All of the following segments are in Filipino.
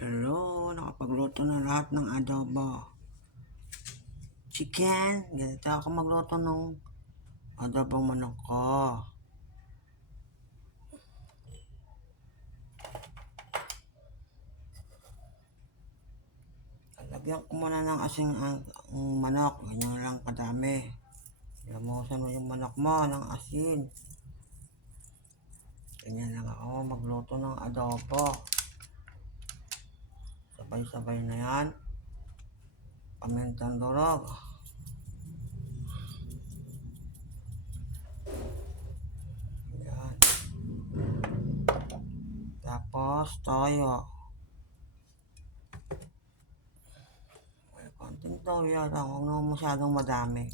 Hello, nakapagluto na lahat ng adobo. Chicken, ganito ako magluto ng adobong manok ko. Lagyan ko muna ng asin ang manok, ganyan lang kadami. Lamusan mo yung manok mo ng asin. Ganyan lang ako magluto ng adobo. Sabay-sabay na yan. Pamintang durog. Yan. Tapos toyo. May konting toyo lang, huwag naman masyadong madami.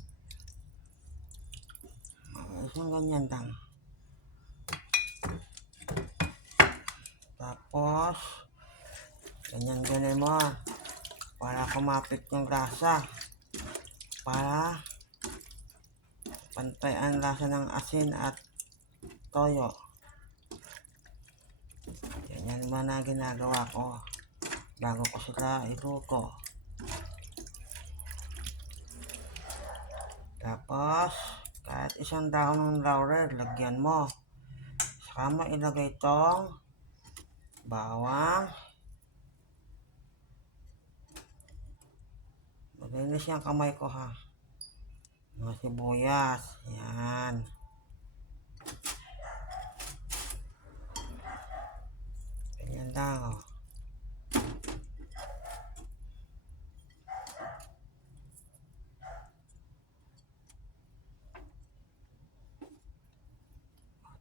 Isang ganyan lang. Tapos, ganyan mo para kumapit yung lasa. Para pantay ang lasa ng asin at toyo. Ganyan naman na ginagawa ko bago ko sila iluto. Tapos, kahit isang dahon ng laurel, lagyan mo. Saka mo ilagay itong bawang. Malinis yung kamay ko ha. Mga sibuyas. Yan. Ganyan lang o.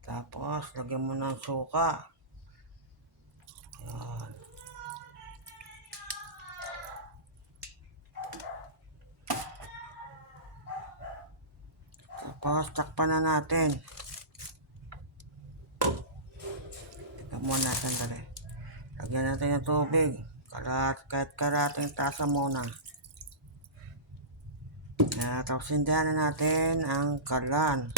Tapos, lagyan mo ng suka. Yan. Tapos, takpan na natin. Tignan muna sandali. Lagyan natin ng tubig. Kahit karating tasa muna. Tapos, hindihan na natin ang kalan.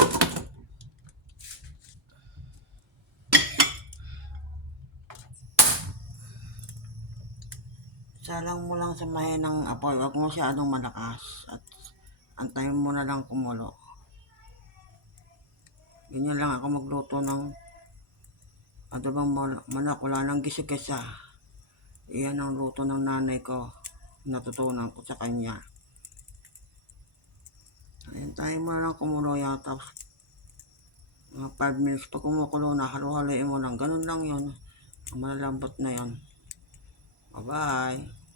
Salang mo lang sa mahinang apoy. Huwag mo masyadong malakas. At antayin mo na lang kumulo. Ganyan lang ako magluto ng adobong manok. Wala nang gisa-gisa. Iyan ang luto ng nanay ko. Natutunan ko sa kanya. Antayin mo na lang kumulo yan. Tapos mga 5 minutes pag kumukulo na, halo-haloin mo lang. Ganun lang yun. Malalambot na yun. Bye-bye.